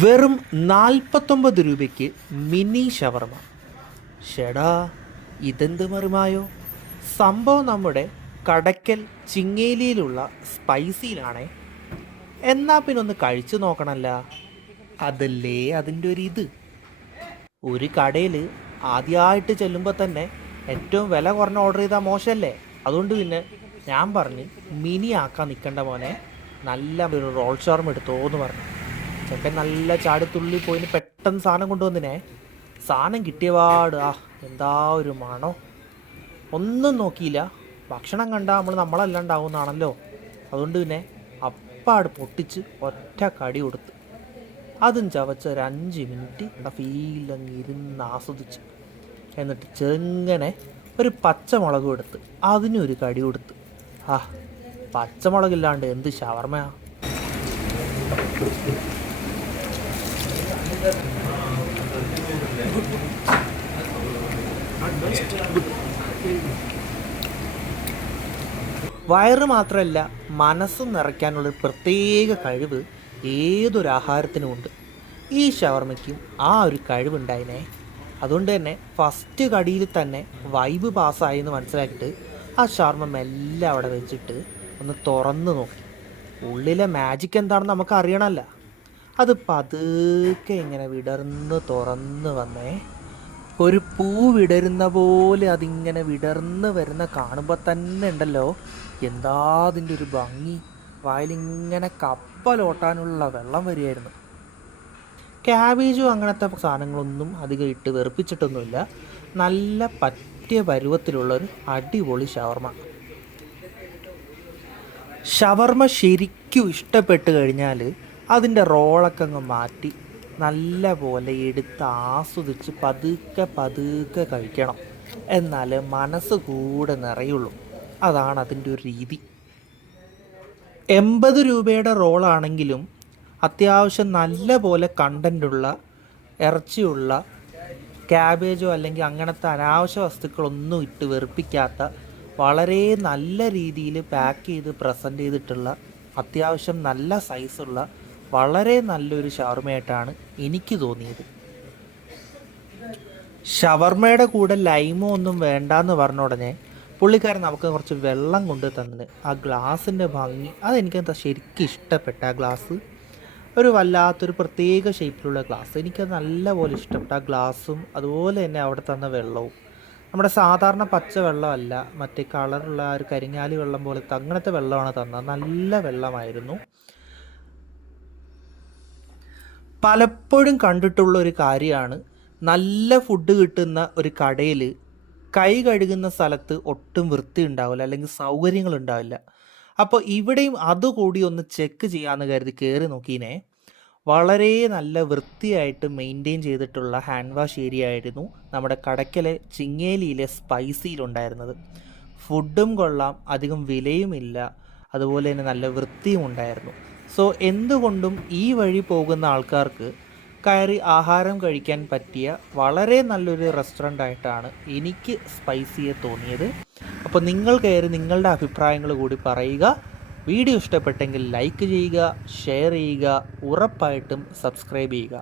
വെറും 49 രൂപയ്ക്ക് മിനി ഷവർമ. ഷെടാ, ഇതെന്ത് മറിമായോ. സംഭവം നമ്മുടെ കടയ്ക്കൽ ചിങ്ങേലിയിലുള്ള സ്പൈസിയിലാണേ. എന്നാ പിന്നെ ഒന്ന് കഴിച്ചു നോക്കണല്ല. അതല്ലേ അതിൻ്റെ ഒരു ഇത്. ഒരു കടയിൽ ആദ്യമായിട്ട് ചെല്ലുമ്പോൾ തന്നെ ഏറ്റവും വില കുറഞ്ഞ ഓർഡർ ചെയ്താൽ മോശമല്ലേ. അതുകൊണ്ട് പിന്നെ ഞാൻ പറഞ്ഞ് മിനി ആക്കാൻ നിൽക്കേണ്ട മോനെ, നല്ല ഒരു റോൾ ഷവർമ എടുത്തോ എന്ന് പറഞ്ഞു. ചെക്കൻ നല്ല ചാടിത്തുള്ളി പോയിന് പെട്ടെന്ന് സാധനം കൊണ്ടുവന്നിനെ. സാധനം കിട്ടിയപാട് എന്താ ഒരു മണോ. ഒന്നും നോക്കിയില്ല. ഭക്ഷണം കണ്ടാൽ നമ്മളല്ലാണ്ടാവുന്നതാണല്ലോ. അതുകൊണ്ട് പിന്നെ അപ്പാട് പൊട്ടിച്ച് ഒറ്റ കടി കൊടുത്ത് അതും ചവച്ച് ഒരു 5 മിനിറ്റ് ഫീലങ്ങ് ഇരുന്ന് ആസ്വദിച്ച്, എന്നിട്ട് ചെങ്ങനെ ഒരു പച്ചമുളകും എടുത്ത് അതിനൊരു കടി കൊടുത്ത്. പച്ചമുളകില്ലാണ്ട് എന്ത് ഷവർമയാ. വയറ് മാത്രമല്ല, മനസ്സും നിറയ്ക്കാനുള്ളൊരു പ്രത്യേക കഴിവ് ഏതൊരു ആഹാരത്തിനുമുണ്ട്. ഈ ഷവർമയ്ക്കും ആ ഒരു കഴിവുണ്ടായിനെ. അതുകൊണ്ട് തന്നെ ഫസ്റ്റ് കടിയിൽ തന്നെ വൈബ് പാസ്സായി എന്ന് മനസ്സിലാക്കിയിട്ട് ആ ഷവർമ മെല്ലെ അവിടെ വെച്ചിട്ട് ഒന്ന് തുറന്ന് നോക്കി. ഉള്ളിലെ മാജിക് എന്താണെന്ന് നമുക്ക് അറിയണമല്ല. അത് പതുക്കെ ഇങ്ങനെ വിടർന്ന് തുറന്ന് വന്നേ. ഒരു പൂ വിടരുന്ന പോലെ അതിങ്ങനെ വിടർന്ന് വരുന്ന കാണുമ്പോൾ തന്നെ ഉണ്ടല്ലോ, എന്താ അതിൻ്റെ ഒരു ഭംഗി. വായിലിങ്ങനെ കപ്പലോട്ടാനുള്ള വെള്ളം വരികയായിരുന്നു. ക്യാബേജും അങ്ങനത്തെ സാധനങ്ങളൊന്നും അധികം ഇട്ട് വെറുപ്പിച്ചിട്ടൊന്നുമില്ല. നല്ല പറ്റിയ പരുവത്തിലുള്ളൊരു അടിപൊളി ഷവർമ ശരിക്കും ഇഷ്ടപ്പെട്ട് കഴിഞ്ഞാൽ അതിൻ്റെ റോളൊക്കെ അങ്ങ് മാറ്റി നല്ല പോലെ എടുത്ത് ആസ്വദിച്ച് പതുക്കെ പതുക്കെ കഴിക്കണം. എന്നാൽ മനസ്സ് കൂടെ നിറയുള്ളൂ. അതാണ് അതിൻ്റെ ഒരു രീതി. 80 രൂപയുടെ റോളാണെങ്കിലും അത്യാവശ്യം നല്ല പോലെ കണ്ടൻ്റുള്ള, ഇറച്ചിയുള്ള, ക്യാബേജോ അല്ലെങ്കിൽ അങ്ങനത്തെ അനാവശ്യ വസ്തുക്കളൊന്നും ഇട്ട് വെറുപ്പിക്കാത്ത, വളരെ നല്ല രീതിയിൽ പാക്ക് ചെയ്ത് പ്രസൻറ്റ് ചെയ്തിട്ടുള്ള, അത്യാവശ്യം നല്ല സൈസുള്ള വളരെ നല്ലൊരു ഷവർമയായിട്ടാണ് എനിക്ക് തോന്നിയത്. ഷവർമയുടെ കൂടെ ലൈമോ ഒന്നും വേണ്ടാന്ന് പറഞ്ഞ ഉടനെ പുള്ളിക്കാരൻ നമുക്ക് കുറച്ച് വെള്ളം കൊണ്ട് തന്നത്. ആ ഗ്ലാസിൻ്റെ ഭംഗി അതെനിക്കെന്താ ശരിക്കും ഇഷ്ടപ്പെട്ട. ആ ഗ്ലാസ് ഒരു വല്ലാത്തൊരു പ്രത്യേക ഷേപ്പിലുള്ള ഗ്ലാസ്. എനിക്കത് നല്ലപോലെ ഇഷ്ടപ്പെട്ടു. ആ ഗ്ലാസും അതുപോലെ തന്നെ അവിടെ തന്ന വെള്ളവും നമ്മുടെ സാധാരണ പച്ച വെള്ളമല്ല, മറ്റേ കളറുള്ള ഒരു കരിങ്ങാലി വെള്ളം പോലത്തെ അങ്ങനത്തെ വെള്ളമാണ് തന്നത്. നല്ല വെള്ളമായിരുന്നു. പലപ്പോഴും കണ്ടിട്ടുള്ള ഒരു കാര്യമാണ്, നല്ല ഫുഡ് കിട്ടുന്ന ഒരു കടയിൽ കൈ കഴുകുന്ന സ്ഥലത്ത് ഒട്ടും വൃത്തി ഉണ്ടാവില്ല, അല്ലെങ്കിൽ സൗകര്യങ്ങൾ ഉണ്ടാവില്ല. അപ്പോൾ ഇവിടെയും അതുകൂടി ഒന്ന് ചെക്ക് ചെയ്യാമെന്ന് കരുതി കയറി നോക്കിയേ. വളരെ നല്ല വൃത്തിയായിട്ട് മെയിൻറ്റെയിൻ ചെയ്തിട്ടുള്ള ഹാൻഡ് വാഷ് ഏരിയ ആയിരുന്നു നമ്മുടെ കടയ്ക്കലെ ചിങ്ങേലിയിലെ സ്പൈസിയിലുണ്ടായിരുന്നത്. ഫുഡും കൊള്ളാം, അധികം വിലയുമില്ല, അതുപോലെ തന്നെ നല്ല വൃത്തിയും ഉണ്ടായിരുന്നു. സോ എന്തുകൊണ്ടും ഈ വഴി പോകുന്ന ആൾക്കാർക്ക് കയറി ആഹാരം കഴിക്കാൻ പറ്റിയ വളരെ നല്ലൊരു റെസ്റ്റോറൻ്റ് ആയിട്ടാണ് എനിക്ക് സ്പൈസിയെ തോന്നിയത്. അപ്പോൾ നിങ്ങൾ കയറി നിങ്ങളുടെ അഭിപ്രായങ്ങൾ കൂടി പറയുക. വീഡിയോ ഇഷ്ടപ്പെട്ടെങ്കിൽ ലൈക്ക് ചെയ്യുക, ഷെയർ ചെയ്യുക, ഉറപ്പായിട്ടും സബ്സ്ക്രൈബ് ചെയ്യുക.